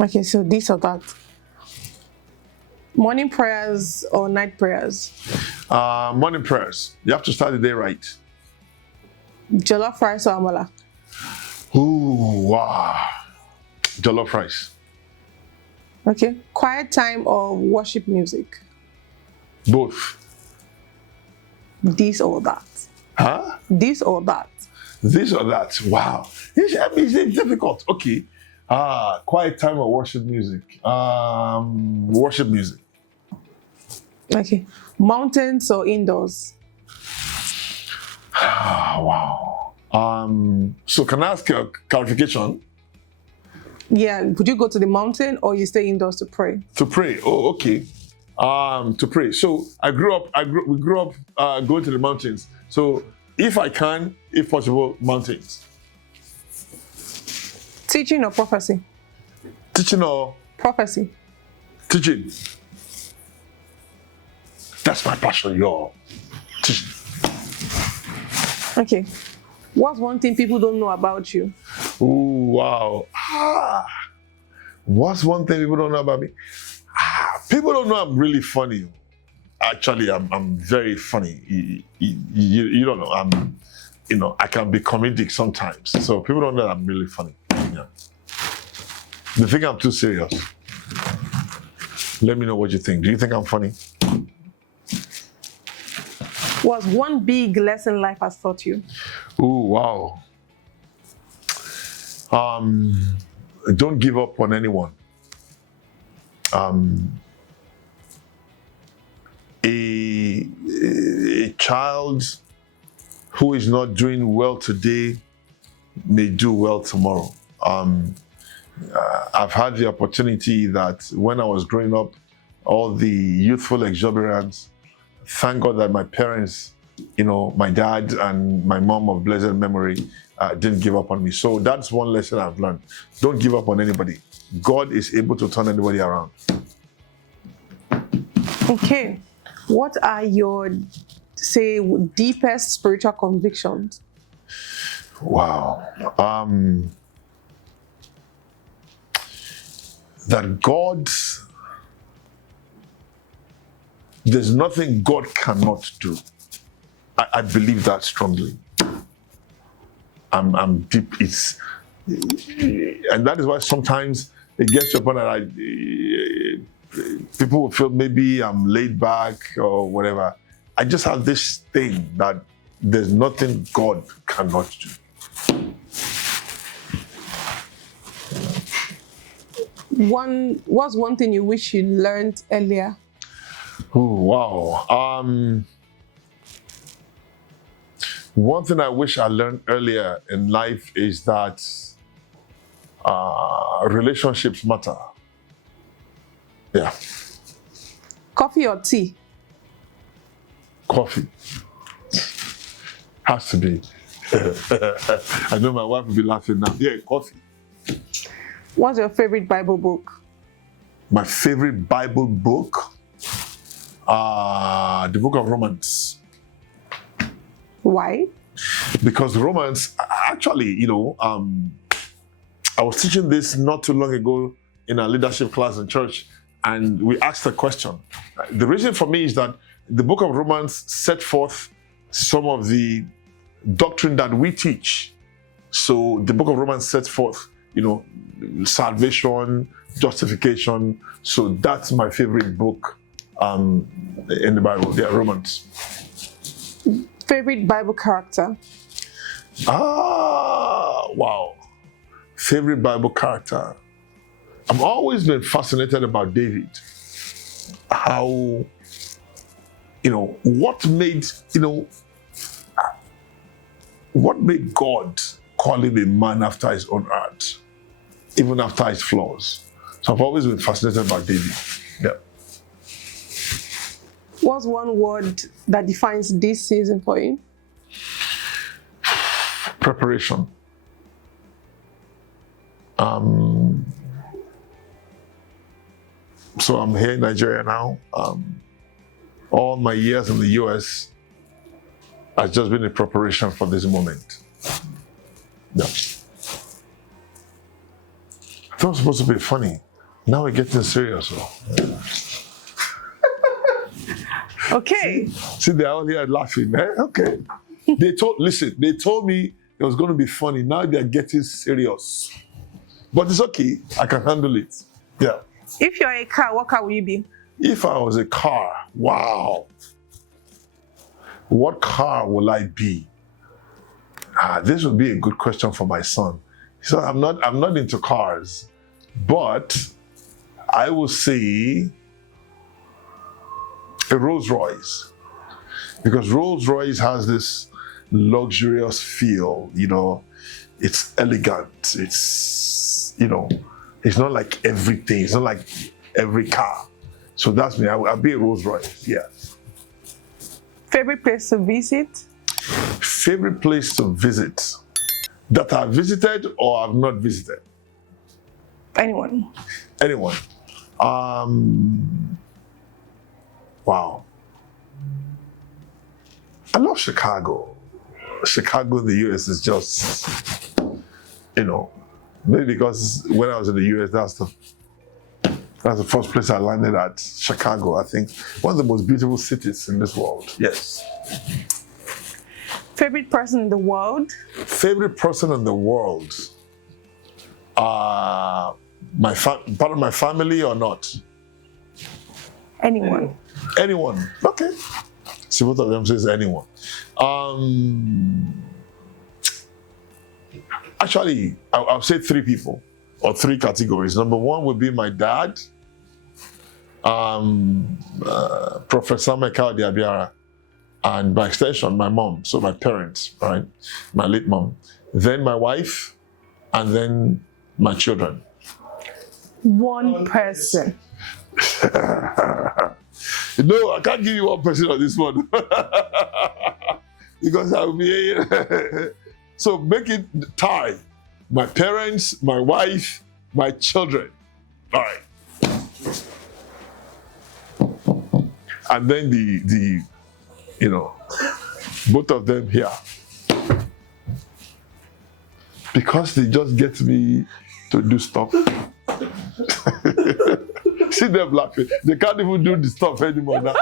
Okay, so this or that. Morning prayers or night prayers? Morning prayers. You have to start the day right. Jollof rice or amala? Ooh, wow. Jollof rice. Okay. Quiet time or worship music? Both. This or that? Huh? This or that? This or that. Wow. It's difficult. Okay. Quiet time or worship music? Worship music. Okay. Mountains or indoors? Wow. So can I ask a clarification? Yeah. Would you go to the mountain or you stay indoors to pray? To pray. Oh, okay. To pray. So we grew up going to the mountains. So if I can, if possible, mountains. Teaching or prophecy? Teaching or Prophecy. teaching. That's my passion, y'all. Teaching. Okay. What's one thing people don't know about you? Ooh, wow. What's one thing people don't know about me? People don't know I'm really funny. Actually, I'm very funny. You don't know. I can be comedic sometimes. So people don't know that I'm really funny. Yeah. They think I'm too serious. Let me know what you think. Do you think I'm funny? What's one big lesson life has taught you? Ooh, wow. Don't give up on anyone. A child who is not doing well today may do well tomorrow. I've had the opportunity that when I was growing up, all the youthful exuberance, thank God that my parents, my dad and my mom of blessed memory, didn't give up on me. So that's one lesson I've learned. Don't give up on anybody. God is able to turn anybody around. Okay. What are your, say, deepest spiritual convictions? Wow. That God, there's nothing God cannot do. I believe that strongly. I'm deep. And that is why sometimes it gets to a point that people will feel maybe I'm laid back or whatever. I just have this thing that there's nothing God cannot do. What's one thing you wish you learned earlier? Oh, wow. One thing I wish I learned earlier in life is that relationships matter. Yeah. Coffee or tea? Coffee. Has to be. I know my wife will be laughing now. Yeah, coffee. What's your favorite Bible book? My favorite Bible book? The book of Romans. Why? Because Romans, actually, I was teaching this not too long ago in a leadership class in church, and we asked a question. The reason for me is that the book of Romans set forth some of the doctrine that we teach. So the book of Romans sets forth, salvation, justification. So that's my favorite book in the Bible. Yeah, Romans. Favorite Bible character? Wow. Favorite Bible character. I've always been fascinated about David. How, what made God call him a man after his own heart, even after his flaws. So I've always been fascinated about David. Yeah. What's one word that defines this season for you? Preparation. So I'm here in Nigeria now. All my years in the US has just been a preparation for this moment. Yeah. I thought it was supposed to be funny. Now we're getting serious. Okay. See, they're all here laughing. Eh? Okay. They told me it was going to be funny. Now they're getting serious. But it's okay. I can handle it. Yeah. If you're a car, what car will you be? If I was a car, wow. What car will I be? This would be a good question for my son. So I'm not into cars, but I will say a Rolls Royce, because Rolls Royce has this luxurious feel. It's elegant. It's not like everything. It's not like every car. So that's me. I'll be a Rolls Royce. Yeah. Favorite place to visit? Favorite place to visit that I've visited or I've not visited? Anyone. Wow. I love Chicago. Chicago in the US is just, maybe because when I was in the US, that's the first place I landed at, Chicago. I think one of the most beautiful cities in this world. Yes. Favorite person in the world? Favorite person in the world? Part of my family or not? Anyone. Anyone. Okay. See, both of them says anyone. Actually, I'll say three people or three categories. Number one would be my dad, Professor Abiara, and by extension, my mom. So my parents, right? My late mom. Then my wife, and then my children. One person. No, I can't give you one person on this one. Because I'll be so make it tie. My parents, my wife, my children. All right. And then the both of them here. Because they just get me to do stuff. See them laughing. They can't even do the stuff anymore now.